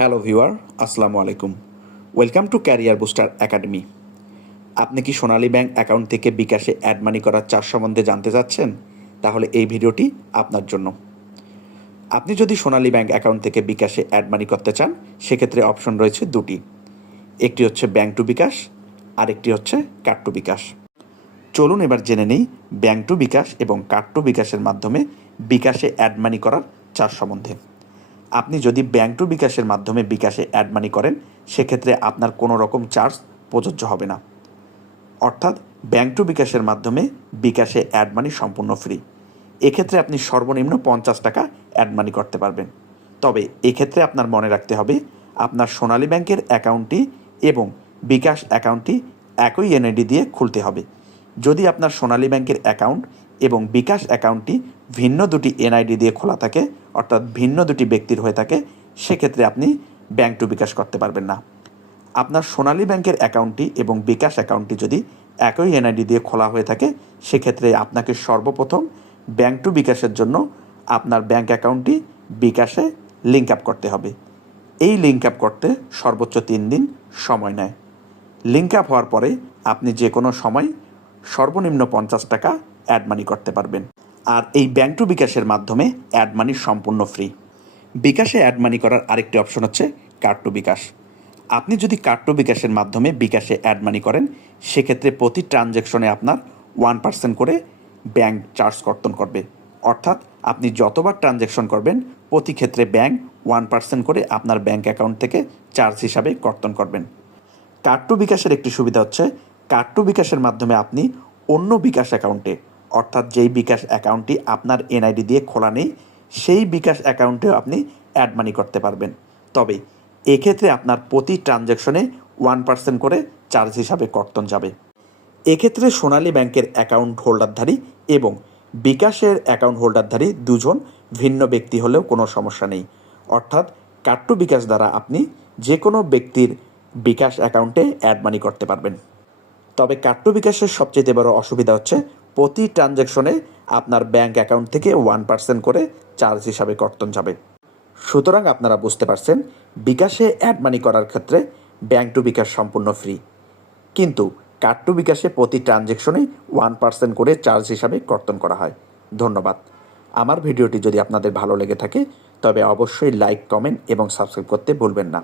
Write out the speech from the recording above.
Hello viewer, আসসালামু আলাইকুম। Welcome to career booster academy. আপনি কি সোনালী ব্যাংক অ্যাকাউন্ট থেকে বিকাশে অ্যাড মানি করার চার সম্বন্ধে জানতে চাচ্ছেন? তাহলে এই ভিডিওটি আপনার জন্য। আপনি যদি সোনালী ব্যাংক অ্যাকাউন্ট থেকে বিকাশে অ্যাড মানি করতে চান, সেক্ষেত্রে অপশন রয়েছে দুটি। একটি হচ্ছে ব্যাংক টু বিকাশ আর একটি হচ্ছে কার্ড টু বিকাশ। চলুন এবার জেনে নেই ব্যাংক টু বিকাশ এবং কার্ড টু বিকাশের মাধ্যমে বিকাশে অ্যাড মানি করার চার সম্বন্ধে। আপনি যদি ব্যাংক টু বিকাশের মাধ্যমে বিকাশে অ্যাড মানি করেন, সেক্ষেত্রে আপনার কোনো রকম চার্জ প্রযোজ্য হবে না। অর্থাৎ ব্যাংক টু বিকাশের মাধ্যমে বিকাশে অ্যাড মানি সম্পূর্ণ ফ্রি এক্ষেত্রে আপনি সর্বনিম্ন পঞ্চাশ টাকা অ্যাড মানি করতে পারবেন। তবে এক্ষেত্রে আপনার মনে রাখতে হবে, আপনার সোনালী ব্যাংকের অ্যাকাউন্টটি এবং বিকাশ অ্যাকাউন্টটি একই এনআইডি দিয়ে খুলতে হবে। যদি আপনার সোনালী ব্যাংকের অ্যাকাউন্ট এবং বিকাশ অ্যাকাউন্টটি ভিন্ন দুটি এনআইডি দিয়ে খোলা থাকে, অর্থাৎ ভিন্ন দুটি ব্যক্তির হয়ে থাকে, সেক্ষেত্রে আপনি ব্যাংক টু বিকাশ করতে পারবেন না। আপনার সোনালী ব্যাংকের অ্যাকাউন্টটি এবং বিকাশ অ্যাকাউন্টটি যদি একই এনআইডি দিয়ে খোলা হয়ে থাকে, সেক্ষেত্রে আপনাকে সর্বপ্রথম ব্যাংক টু বিকাশের জন্য আপনার ব্যাংক অ্যাকাউন্টটি বিকাশে লিঙ্ক আপ করতে হবে। এই লিঙ্ক আপ করতে সর্বোচ্চ তিন দিন সময় নেয়। লিঙ্ক আপ হওয়ার পরে আপনি যে কোনো সময় সর্বনিম্ন পঞ্চাশ টাকা অ্যাড মানি করতে পারবেন। আর এই ব্যাংক টু বিকাশের মাধ্যমে অ্যাড মানি সম্পূর্ণ ফ্রি। বিকাশে অ্যাড মানি করার আরেকটি অপশন হচ্ছে কার্ড টু বিকাশ। আপনি যদি কার্ড টু বিকাশের মাধ্যমে বিকাশে অ্যাড মানি করেন, সেক্ষেত্রে প্রতি ট্রানজ্যাকশনে আপনার ওয়ান পার্সেন্ট করে ব্যাংক চার্জ কর্তন করবে। অর্থাৎ আপনি যতবার ট্রানজ্যাকশন করবেন, প্রতি ক্ষেত্রে ব্যাংক ওয়ান পার্সেন্ট করে আপনার ব্যাংক অ্যাকাউন্ট থেকে চার্জ হিসাবে কর্তন করবেন। কার্ড টু বিকাশের একটি সুবিধা হচ্ছে, কার্ড টু বিকাশের মাধ্যমে আপনি অন্য বিকাশ অ্যাকাউন্টে অর্থাৎ যেই বিকাশ অ্যাকাউন্টটি আপনার এনআইডি দিয়ে খোলা নেই, সেই বিকাশ অ্যাকাউন্টেও আপনি অ্যাড মানি করতে পারবেন। তবে এক্ষেত্রে আপনার প্রতি ট্রানজ্যাকশনে ওয়ান পার্সেন্ট করে চার্জ হিসাবে কর্তন যাবে। এক্ষেত্রে সোনালী ব্যাংকের অ্যাকাউন্ট হোল্ডারধারী এবং বিকাশের অ্যাকাউন্ট হোল্ডারধারী দুজন ভিন্ন ব্যক্তি হলেও কোনো সমস্যা নেই। অর্থাৎ কাট্টু বিকাশ দ্বারা আপনি যে কোনো ব্যক্তির বিকাশ অ্যাকাউন্টে অ্যাড মানি করতে পারবেন। তবে কাট্টু বিকাশের সবচেয়ে বড় অসুবিধা হচ্ছে প্রতি ট্রানজ্যাকশনে আপনার ব্যাঙ্ক অ্যাকাউন্ট থেকে ওয়ান পার্সেন্ট করে চার্জ হিসাবে কর্তন যাবে। সুতরাং আপনারা বুঝতে পারছেন, বিকাশে অ্যাড মানি করার ক্ষেত্রে ব্যাঙ্ক টু বিকাশ সম্পূর্ণ ফ্রি। কিন্তু কার্ড টু বিকাশে প্রতি ট্রানজ্যাকশনে ওয়ান পার্সেন্ট করে চার্জ হিসাবে কর্তন করা হয়। ধন্যবাদ। আমার ভিডিওটি যদি আপনাদের ভালো লেগে থাকে, তবে অবশ্যই লাইক, কমেন্ট এবং সাবস্ক্রাইব করতে ভুলবেন না।